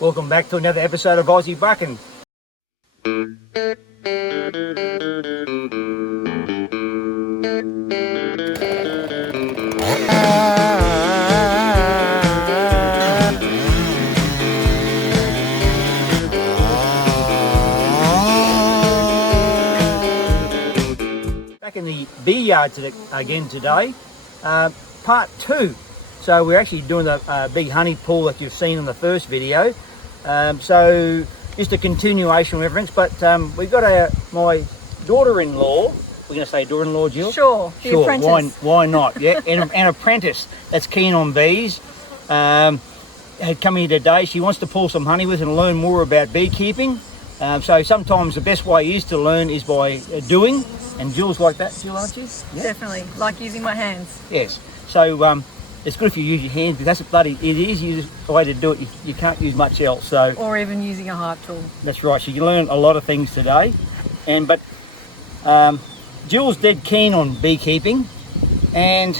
Welcome back to another episode of Aussie Bucking. Back in the bee yard again today, part 2. So we're actually doing the big honey pool that you've seen in the first video. So just a continuation of everything, but we've got my daughter-in-law. We're going to say daughter-in-law, Jill? Sure, the apprentice. Why not? Yeah, and an apprentice that's keen on bees. Had come here today. She wants to pull some honey with and learn more about beekeeping. So sometimes the best way is to learn is by doing. And Jill's like that, Jill, aren't you? Yeah. Definitely, like using my hands. Yes. So it's good if you use your hands, because that's it is the way to do it. You can't use much else. So. Or even using a hive tool. That's right. So you learn a lot of things today. But Jill's dead keen on beekeeping, and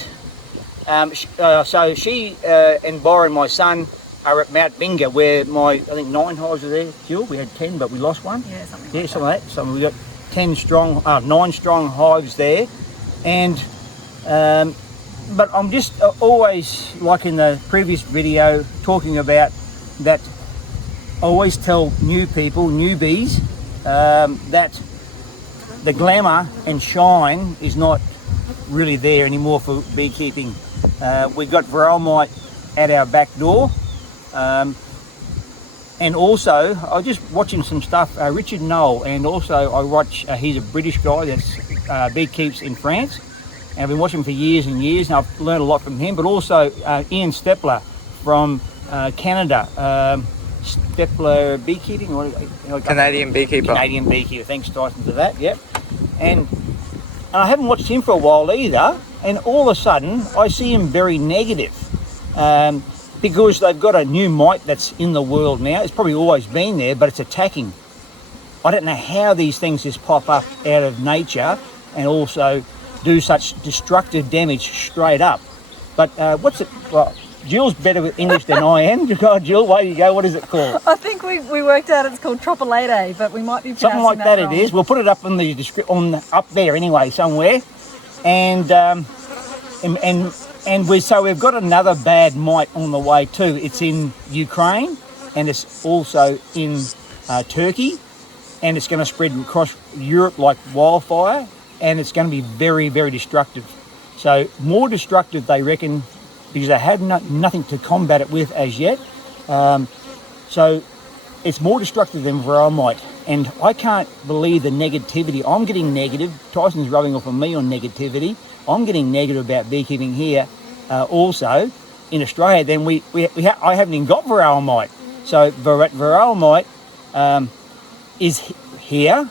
so she and Byron, my son, are at Mount Binga, where I think 9 hives are there. Jill, we had 10, but we lost one. Yeah, something like that. Like that. So we got 9 strong hives there, and but I'm just always, like in the previous video, talking about that. I always tell new people, newbies, that the glamour and shine is not really there anymore for beekeeping. We've got Varroa at our back door, and also I was just watching some stuff. Richard Noel, and also I watch. He's a British guy that's beekeeps in France, and I've been watching him for years and years, and I've learned a lot from him. But also Ian Stepler from Canada. Stepler Beekeeping, Canadian beekeeper. Canadian beekeeper. Thanks, Tyson, for that. Yep. And I haven't watched him for a while either. And all of a sudden, I see him very negative, because they've got a new mite that's in the world now. It's probably always been there, but it's attacking. I don't know how these things just pop up out of nature and also do such destructive damage straight up. But what's it? Well, Jill's better with English than I am. Jill, way you go. What is it called? I think we worked out it's called Tropilaelaps, but we might be pronouncing something like that. Wrong. It is. We'll put it up on the up there anyway, somewhere. And we've got another bad mite on the way too. It's in Ukraine, and it's also in Turkey, and it's going to spread across Europe like wildfire, and it's going to be very, very destructive. So more destructive, they reckon, because they have nothing to combat it with as yet. So it's more destructive than Varroa, and I can't believe the negativity. I'm getting negative. Tyson's rubbing off on me on negativity. I'm getting negative about beekeeping here also in Australia. Then I haven't even got Varroa. So Varroa is here,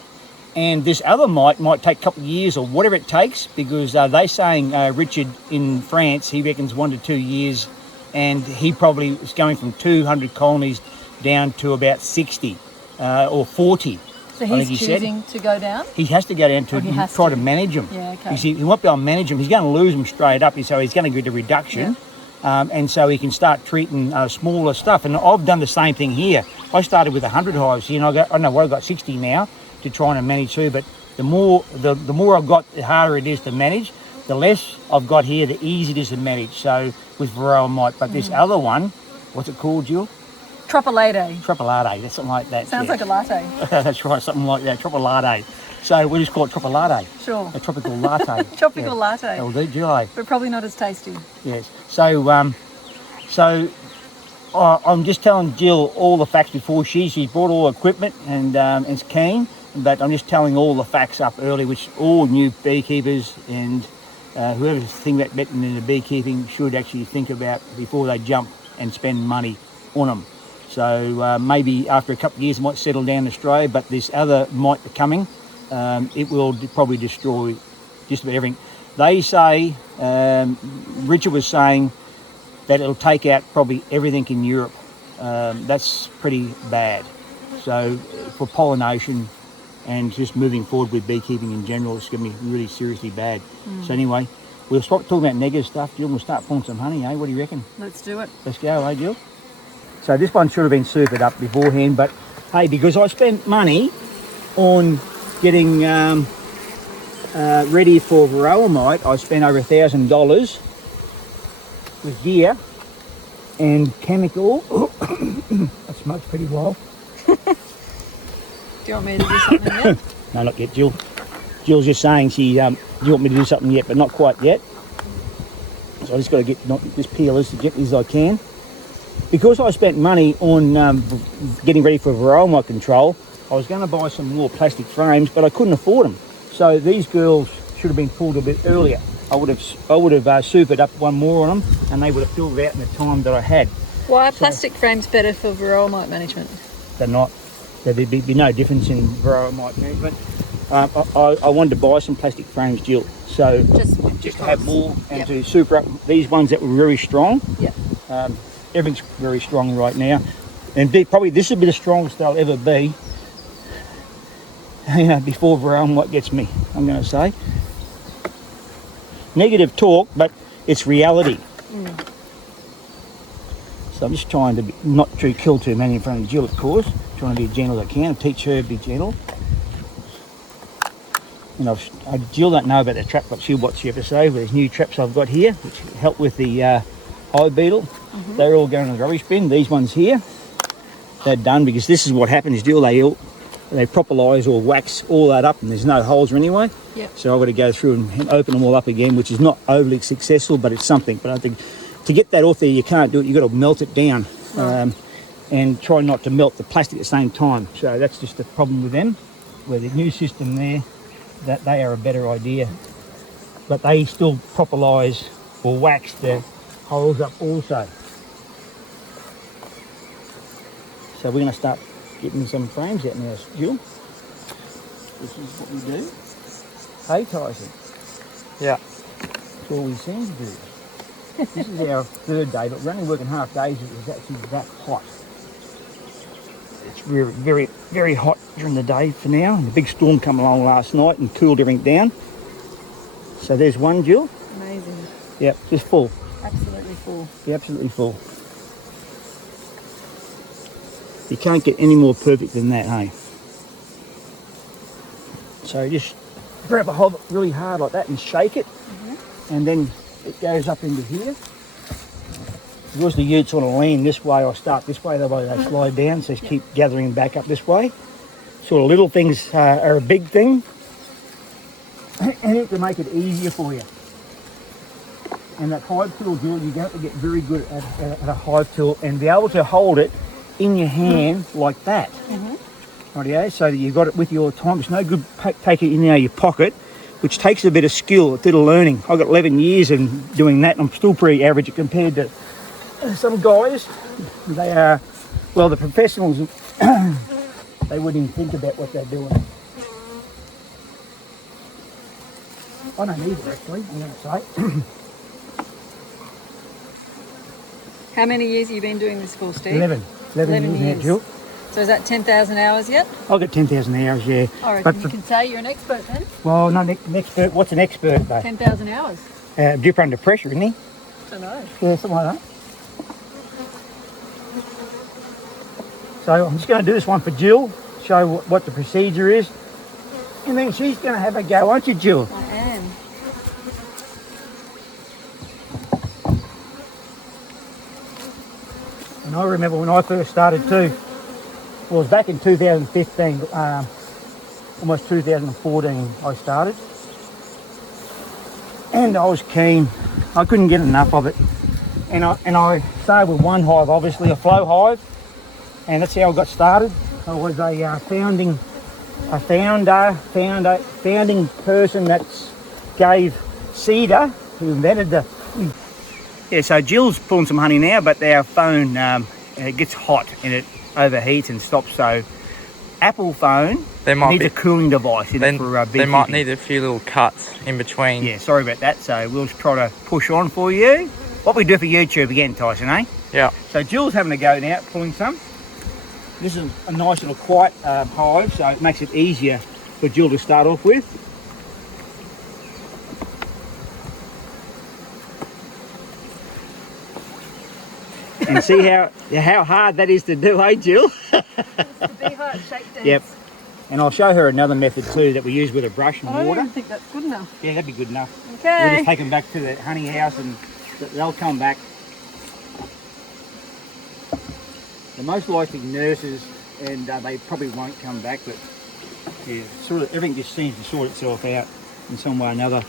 and this other might take a couple of years or whatever it takes, because they're saying Richard in France, he reckons 1 to 2 years, and he probably is going from 200 colonies down to about 60 or 40. So he's choosing to go down? He has to go down to try to manage them. Yeah, okay. You see, he won't be able to manage them. He's going to lose them straight up, so he's going to get a reduction. Yeah. And so he can start treating smaller stuff. And I've done the same thing here. I started with 100 hives here, and I don't know what, I've got 60 now to try and manage too. But the more I've got, the harder it is to manage. The less I've got here, the easier it is to manage. So with Varroa, but this other one, what's it called, Jill? Tropilaelaps. Tropilaelaps, that's something like that. Sounds like a latte. That's right, something like that, Tropilaelaps. So we just call it Tropilaelaps. Sure. A tropical latte. Tropical latte. That'll do, Jill. But probably not as tasty. Yes. So I'm just telling Jill all the facts before she's bought all the equipment and is keen, but I'm just telling all the facts up early, which all new beekeepers and whoever's thinking about getting into beekeeping should actually think about before they jump and spend money on them. So maybe after a couple of years it might settle down in Australia, but this other mite coming, it will probably destroy just about everything. They say, Richard was saying, that it'll take out probably everything in Europe. That's pretty bad. So for pollination and just moving forward with beekeeping in general, it's going to be really seriously bad. So anyway, we'll stop talking about negative stuff, Jill. We'll start pulling some honey, eh? What do you reckon? Let's do it. Let's go, eh, Jill? So this one should have been supered up beforehand, but hey, because I spent money on getting ready for Varroa mite, I spent over $1,000 with gear and chemical. That smokes pretty well. Do you want me to do something yet? No, not yet, Jill. Jill's just saying she, do you want me to do something yet, but not quite yet. So I just got to get this peel as gently as I can. Because I spent money on getting ready for Varroa mite control, I was going to buy some more plastic frames, but I couldn't afford them. So these girls should have been pulled a bit earlier. I would have supered up one more on them, and they would have filled out in the time that I had. Why are plastic frames better for Varroa mite management? They're not. There'd be no difference in Varroa mite management. I wanted to buy some plastic frames, Jill, so just to have more and to super up these ones that were very strong. Yeah. Everything's very strong right now, and probably this will be the strongest they'll ever be. You know, before Varroa mite gets me, I'm going to say. Negative talk, but it's reality. So I'm just trying to not to kill too many in front of Jill, of course. Trying to be as gentle as I can, teach her to be gentle. And Jill don't know about the trap, but she'll watch the episode with these new traps I've got here, which help with the hive beetle. They're all going in the rubbish bin. These ones here, they're done, because this is what happens, Jill. They propolise or wax all that up, and there's no holes anyway. Yep. So I've got to go through and open them all up again, which is not overly successful, but it's something. But I think to get that off there, you can't do it. You've got to melt it down, and try not to melt the plastic at the same time. So that's just the problem with them. Where the new system there, that they are a better idea, but they still propolise or wax the holes up also. So we're going to start getting some frames out now, Jill. This is what we do. Hey, Tyson. Yeah. That's all we seem to do. This is our third day, but we're only working half days. It was actually that hot. It's very, very, very hot during the day for now. And the big storm came along last night and cooled everything down. So there's one, Jill. Amazing. Yep, just full. Absolutely full. Yeah, absolutely full. You can't get any more perfect than that, hey? So just grab a hold really hard like that and shake it, and then it goes up into here. Because the utes want to lean this way, I start this way, the way they slide down, so just keep gathering back up this way. Sort of little things are a big thing, and it to make it easier for you. And that hive tool, Jill, you have to get very good at a hive tool and be able to hold it in your hand like that. Rightio, so that you've got it with you all the time. It's no good taking it in your pocket, which takes a bit of skill, a bit of learning. I've got 11 years in doing that, and I'm still pretty average compared to some guys. They are, well, the professionals, they wouldn't even think about what they're doing. I don't either, actually, I'm going to say. How many years have you been doing this for, Steve? 11 years now, Jill. So is that 10,000 hours yet? I've got 10,000 hours, yeah. I reckon you can say you're an expert then. Well, no, an expert. What's an expert, though? 10,000 hours. Dipper under pressure, isn't he? I don't know. Yeah, something like that. So I'm just going to do this one for Jill, show what the procedure is, and then she's going to have a go, aren't you, Jill? I am. And I remember when I first started too, well, it was back in 2015, almost 2014 I started. And I was keen. I couldn't get enough of it. And I started with one hive, obviously, a flow hive. And that's how I got started. I was a founding person that gave Cedar, who invented the... Yeah, so Jill's pulling some honey now, but our phone, it gets hot and it overheats and stops. So Apple phone needs a cooling device for beekeeping. They might need a few little cuts in between. Yeah, sorry about that. So we'll try to push on for you. What we do for YouTube again, Tyson, eh? Yeah. So Jill's having a go now, pulling some. This is a nice little quiet hive, so it makes it easier for Jill to start off with. And can see how hard that is to do, eh, Jill? The beehive shake dance. Yep. And I'll show her another method too that we use with a brush and I don't water. even think that's good enough. Yeah, that'd be good enough. We'll Okay. just take them back to the honey house and they'll come back. They're most likely nurses, and they probably won't come back, but yeah, sort of everything just seems to sort itself out in some way or another.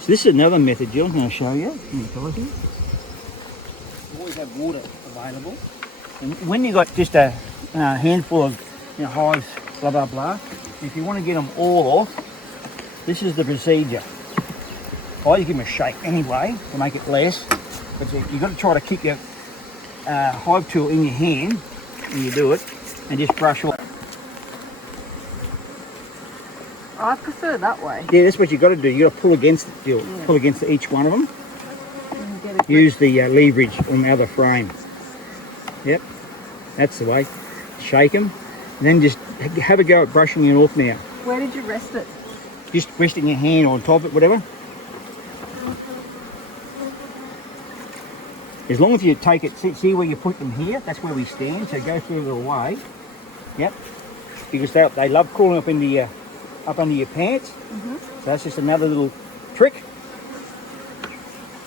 So this is another method, Jill, I'm going to show you. You always have water available. And when you've got just a handful of hives, blah, blah, blah, if you want to get them all off, this is the procedure. I give them a shake anyway to make it less, but you've got to try to keep your hive tool in your hand when you do it and just brush off. I prefer that way. Yeah, that's what you've got to do. You've got to pull against it, Jill. Yeah. Pull against each one of them. And get a grip. Use the leverage on the other frame. Yep, that's the way. Shake them, and then just have a go at brushing it off now. Where did you rest it? Just resting your hand on top of it, whatever. As long as you take it, see where you put them here, that's where we stand, so go further away. Yep, because they love crawling up under your pants. So that's just another little trick.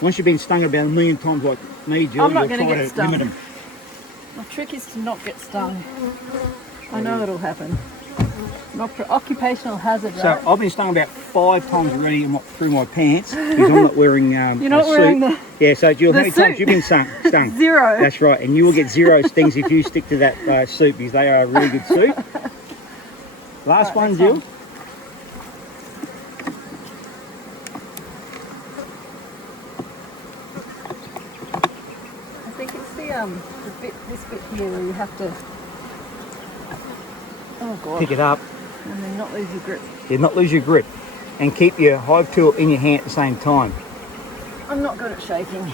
Once you've been stung about a million times like me, Jill, I'm not you'll gonna try get to stung. limit them. My trick is to not get stung. I know it'll happen. Not for occupational hazard, So right? I've been stung about 5 times already through my pants because I'm not wearing You're not a wearing suit. Yeah, so Jill, how the many times suit. you've been stung? 0. That's right, and you will get 0 stings if you stick to that suit because they are a really good suit. Last Right, one, next Jill. one. I think it's this bit here where you have to, oh god, Pick it up. and then not lose your grip. Yeah, not lose your grip, and keep your hive tool in your hand at the same time. I'm not good at shaking.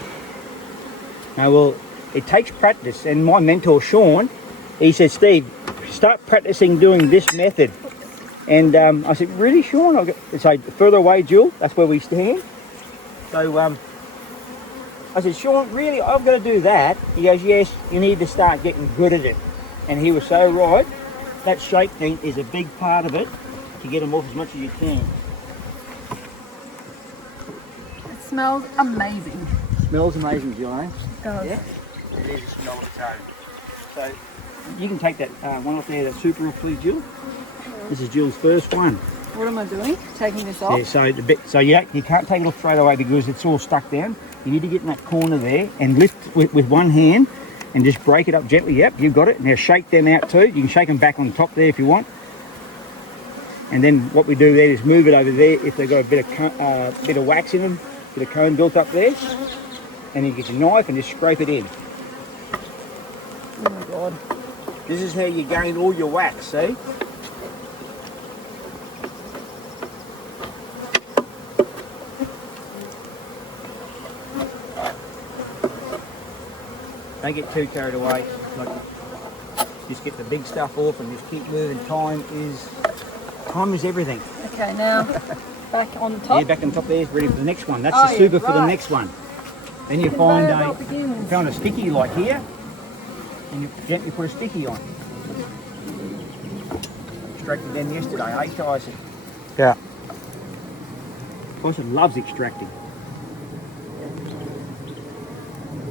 Now, well, it takes practice, and my mentor Sean, he said, Steve, start practicing doing this method. And I said, really, Sean? I'll so further away, Jill, that's where we stand. So I said, Sean, really, I've got to do that? He goes, yes, you need to start getting good at it. And he was so right. That shake thing is a big part of it to get them off as much as you can. It smells amazing. Smells amazing, Jill, eh? It does. Yeah, it is a smell of its own. So you can take that one off there, that super off, please, Jill. This is Jill's first one. What am I doing? Taking this off? Yeah, so you can't take it off straight away because it's all stuck down. You need to get in that corner there and lift with one hand and just break it up gently. Yep, you've got it. Now shake them out too. You can shake them back on top there if you want. And then what we do there is move it over there if they've got a bit of wax in them, bit of cone built up there. And you get your knife and just scrape it in. Oh my god. This is how you gain all your wax, see? Don't get too carried away. Like, just get the big stuff off and just keep moving. Time is everything. Okay, now back on top. Yeah, back on top there is ready for the next one. That's Oh, the super yeah, for the right. next one. Then you Conveyor find belt begins. a sticky like here, and you gently put a sticky on. Extracted them yesterday, eh, Tyson? Yeah. Tyson loves extracting.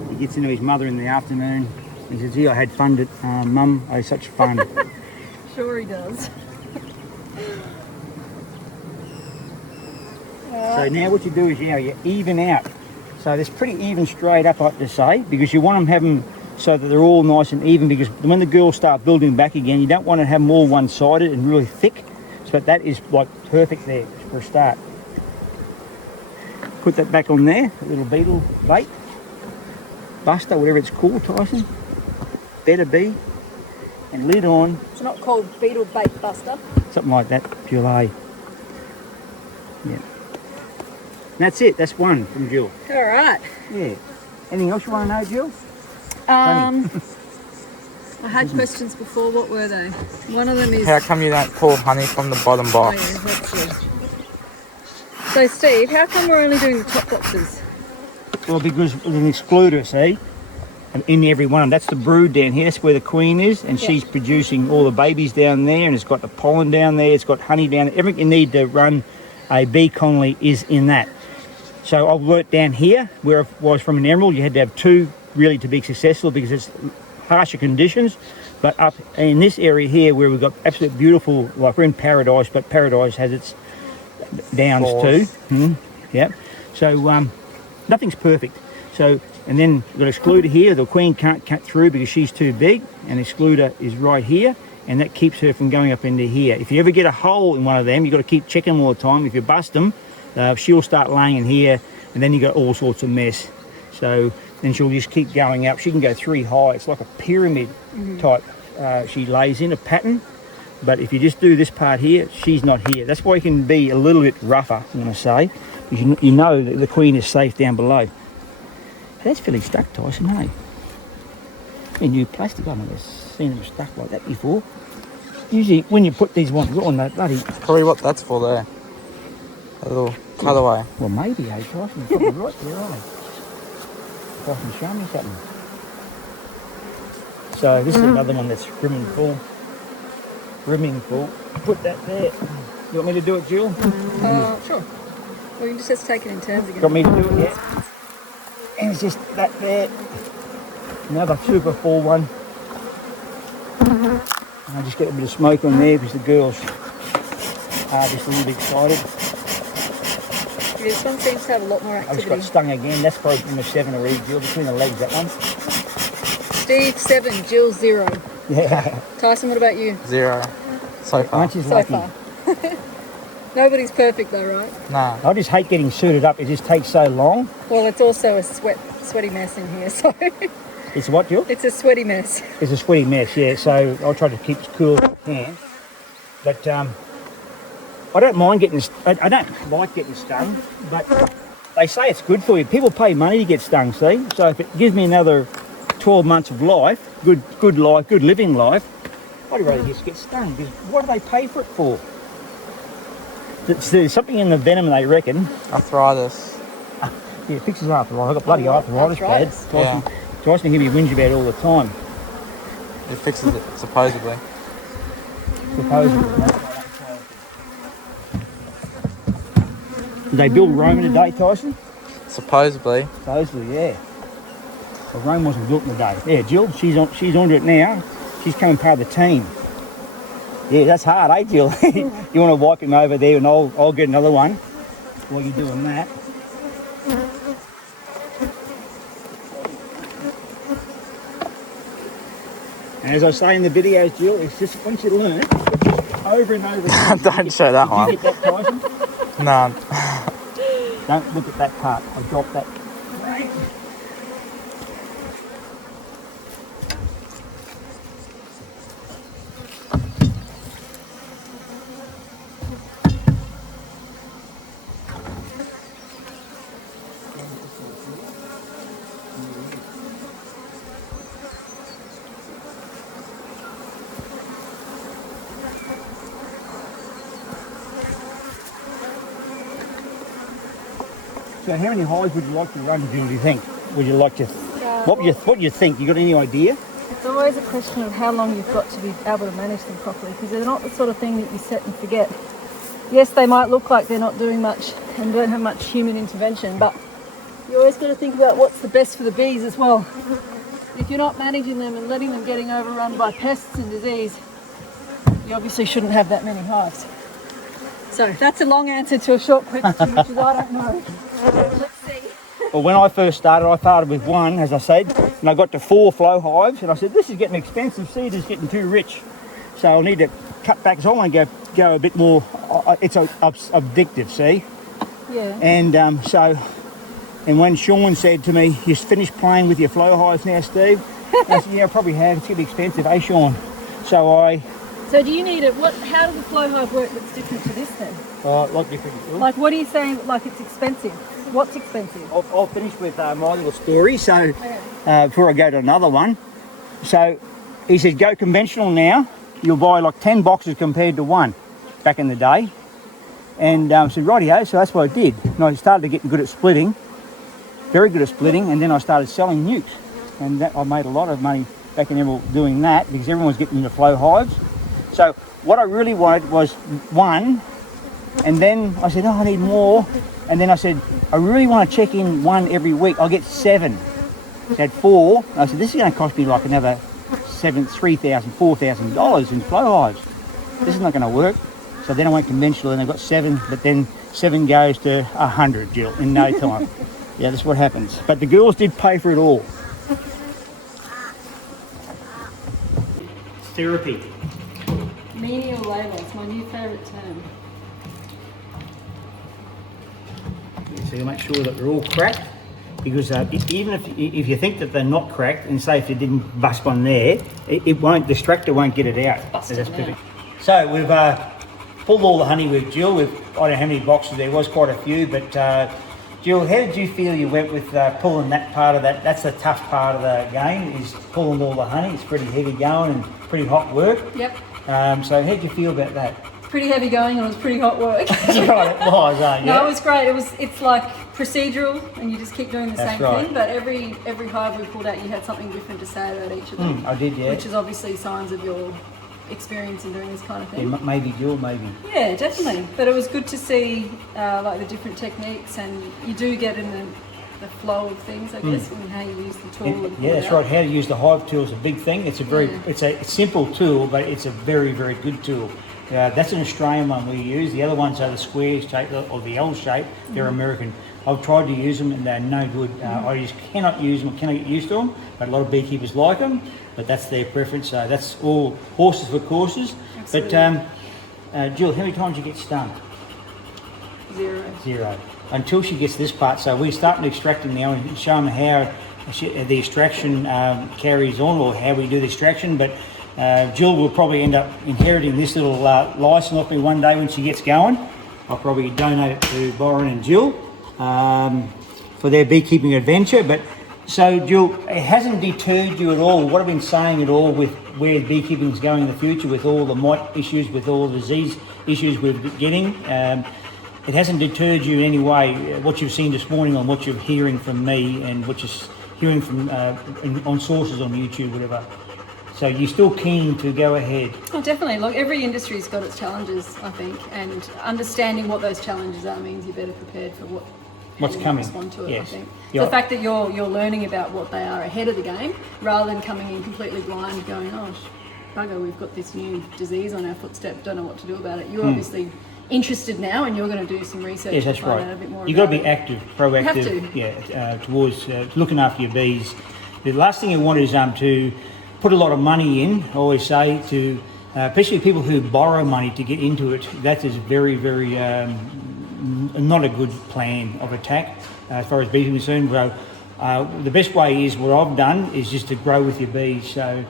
He gets into his mother in the afternoon. He says, "Gee, I had fun, Mum. I had such fun." Sure he does. So now what you do is you even out. So it's pretty even straight up, I have to say, because you want them having so that they're all nice and even, because when the girls start building back again, you don't want to have them all one-sided and really thick. So that is like perfect there for a start. Put that back on there, a little beetle bait. Buster, whatever it's called, Tyson. Better be. And lid on. It's not called beetle bait buster. Something like that, July. Yeah. And that's it, that's one from Jill. All right. Yeah. Anything else you want to know, Jill? I had questions before. What were they? One of them is. How come you don't pull honey from the bottom Oh, box? yeah, let's see. So, Steve, how come we're only doing the top boxes? Well, because with an excluder, see? in every one. That's the brood down here. That's where the queen is, and she's producing all the babies down there, and it's got the pollen down there. It's got honey down there. Everything you need to run a bee colony is in that. So I've worked down here where I was from an emerald. You had to have 2 really to be successful because it's harsher conditions. But up in this area here where we've got absolute beautiful, like we're in paradise, but paradise has its downs too. Yeah. So nothing's perfect. So, and then you've got an excluder here. The queen can't cut through because she's too big. And the excluder is right here, and that keeps her from going up into here. If you ever get a hole in one of them, you've got to keep checking them all the time. If you bust them, she'll start laying in here, and then you got all sorts of mess. So then she'll just keep going up. She can go 3 high. It's like a pyramid type. She lays in a pattern. But if you just do this part here, she's not here. That's why you can be a little bit rougher, I'm going to say, because you know that the queen is safe down below. That's fairly stuck, Tyson, hey? New plastic, I've never seen them stuck like that before. Usually when you put these ones on, that bloody... Probably what that's for there. A little cutaway. Well, maybe, eh, Tyson? You're probably right there, aren't you? Tyson, show me something. So this is another one that's brimming full. Brimming full. Put that there. You want me to do it, Jill? Sure. Well, you just have to take it in turns again. You want me to do it? Yeah. And it's just that there. Another super full one. And I just get a bit of smoke on there because the girls are just a little bit excited. Yeah, this one seems to have a lot more I activity. just got stung again. That's probably number 7 or 8, Jill, between the legs, that one. Steve 7, Jill 0. Yeah. Tyson, what about you? 0. So far. Aren't you So lucky? far. Nobody's perfect though, right? Nah. I just hate getting suited up. It just takes so long. Well, it's also a sweaty mess in here, so It's what, Jill? it's a sweaty mess. It's a sweaty mess, yeah. So I'll try to keep it cool as I can. But I don't mind getting. I don't like getting stung, but they say it's good for you. People pay money to get stung. See, so if it gives me another 12 months of life, good life, good living life, I'd rather just get stung. Because what do they pay for it for? There's something in the venom, they reckon. Arthritis. Yeah, it fixes arthritis. I've got bloody arthritis bad. Tyson hear me whinge about it all the time. It fixes it, supposedly. Supposedly. Did they build Rome in a day, Tyson? Supposedly. Supposedly, yeah. Well, Rome wasn't built in a day. Yeah, Jill, she's onto it now. She's coming part of the team. Yeah, that's hard, eh, Jill? You want to wipe him over there and I'll get another one while you're doing that. And as I say in the videos, Jill, it's just once you learn it, over and over again. Don't show that one. Did you get that, Tyson? Nah. Don't look at that part. I dropped that. So how many hives would you like to run, Jill, do you think? Would you like to... What do you think? You got any idea? It's always a question of how long you've got to be able to manage them properly, because they're not the sort of thing that you set and forget. Yes, they might look like they're not doing much and don't have much human intervention, but you always got to think about what's the best for the bees as well. If you're not managing them and letting them getting overrun by pests and disease, you obviously shouldn't have that many hives. So that's a long answer to a short question, which is I don't know. Let's see. Well, when I first started with 1, as I said, and I got to 4 flow hives, and I said, this is getting expensive, seed is getting too rich. So I'll need to cut back, so I want to go a bit more, it's addictive, see? Yeah. And and when Sean said to me, you finished playing with your flow hives now, Steve? I said, yeah, I probably have, it's going to be expensive, eh, Sean? So do you need it? How does the flow hive work that's different to this then? Like different. Like what are you saying? Like it's expensive? What's expensive? I'll finish with my little story. So before I go to another one, so he said go conventional now. You'll buy like 10 boxes compared to 1 back in the day. And I said rightio. So that's what I did. And I started getting good at splitting, very good at splitting. And then I started selling nukes. and that, I made a lot of money back in Emerald doing that because everyone was getting into flow hives. So what I really wanted was one, and then I said, oh, I need more. And then I said, I really want to check in one every week. I'll get 7. So I had 4. I said, this is going to cost me like another $3,000, $4,000 in flow hives. This is not going to work. So then I went conventional and I got 7, but then 7 goes to 100, Jill, in no time. Yeah, that's what happens. But the girls did pay for it all. Therapy. Menial labour, it's my new favourite term. So you make sure that they're all cracked, because even if you think that they're not cracked, and say if you didn't bust one there, it won't. The extractor won't get it out. So that's perfect. So we've pulled all the honey with Jill. I don't know how many boxes there was, quite a few. But Jill, how did you feel you went with pulling that part of that? That's the tough part of the game, is pulling all the honey. It's pretty heavy going and pretty hot work. Yep. So how did you feel about that? Pretty heavy going and it was pretty hot work. That's right, it was. Yeah. No, it was great. It's like procedural, and you just keep doing the same thing. But every hive we pulled out, you had something different to say about each of them. I did, yeah. Which is obviously signs of your experience in doing this kind of thing. Yeah, maybe Jill, maybe. Yeah, definitely. But it was good to see like the different techniques, and you do get in the flow of things, I guess, and how you use the tool. Yeah, that's right. How to use the hive tool is a big thing. It's a simple tool, but it's a very, very good tool. That's an Australian one we use. The other ones are the square shape or the L shape. They're American. I've tried to use them and they're no good. I just cannot use them. I cannot get used to them. But a lot of beekeepers like them. But that's their preference. So that's all horses for courses. Absolutely. But Jill, how many times you get stung? 0. Until she gets this part. So we're starting to extracting now and show them how the extraction carries on, or how we do the extraction. But Jill will probably end up inheriting this little license off me one day when she gets going. I'll probably donate it to Byron and Jill for their beekeeping adventure. But so Jill, it hasn't deterred you at all. What I've been saying at all with where beekeeping is going in the future, with all the mite issues, with all the disease issues we're getting, it hasn't deterred you in any way. What you've seen this morning, on what you're hearing from me, and what you're hearing from on sources on YouTube, whatever. So you're still keen to go ahead? Oh, definitely. Look, every industry's got its challenges, I think, and understanding what those challenges are means you're better prepared for what's coming. Respond to it, yes. I think. The fact that you're learning about what they are ahead of the game, rather than coming in completely blind, going, oh, bugger, we've got this new disease on our footstep, don't know what to do about it. You're obviously interested now, and you're going to do some research. Yes, that's to find out a bit more. You've got to be active, proactive. You have to. Towards looking after your bees. The last thing you want is to put a lot of money in. I always say to, especially people who borrow money to get into it. That is very, very not a good plan of attack as far as bees are concerned. So the best way is, what I've done is just to grow with your bees. So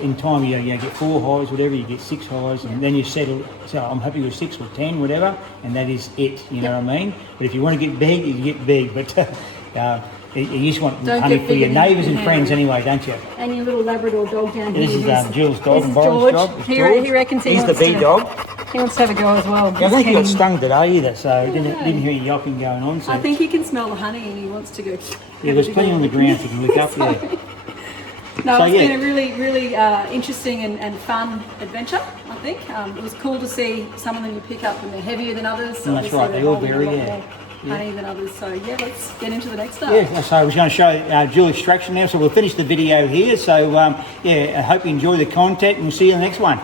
in time, you get 4 hives, whatever, you get 6 hives, and then you settle. So I'm happy with 6 or 10, whatever, and that is it. You know what I mean? But if you want to get big, you get big. But you just want honey for your neighbours and friends anyway, don't you? And your little Labrador dog down here. This is Jill's dog and Byron's dog. He reckons he's the bee dog. He wants to have a go as well. Yeah, I think he got stung today either, so didn't hear any yelping going on. So I think he can smell the honey and he wants to go. Yeah, there's plenty on the ground you can lick up there. No, so, it's been a really, really interesting and fun adventure, I think. It was cool to see some of them you pick up and they're heavier than others. So that's right, they all vary, honey than others. So yeah, let's get into the next stuff. Yeah, so I was going to show Jill extraction now, so we'll finish the video here. So I hope you enjoy the content and we'll see you in the next one.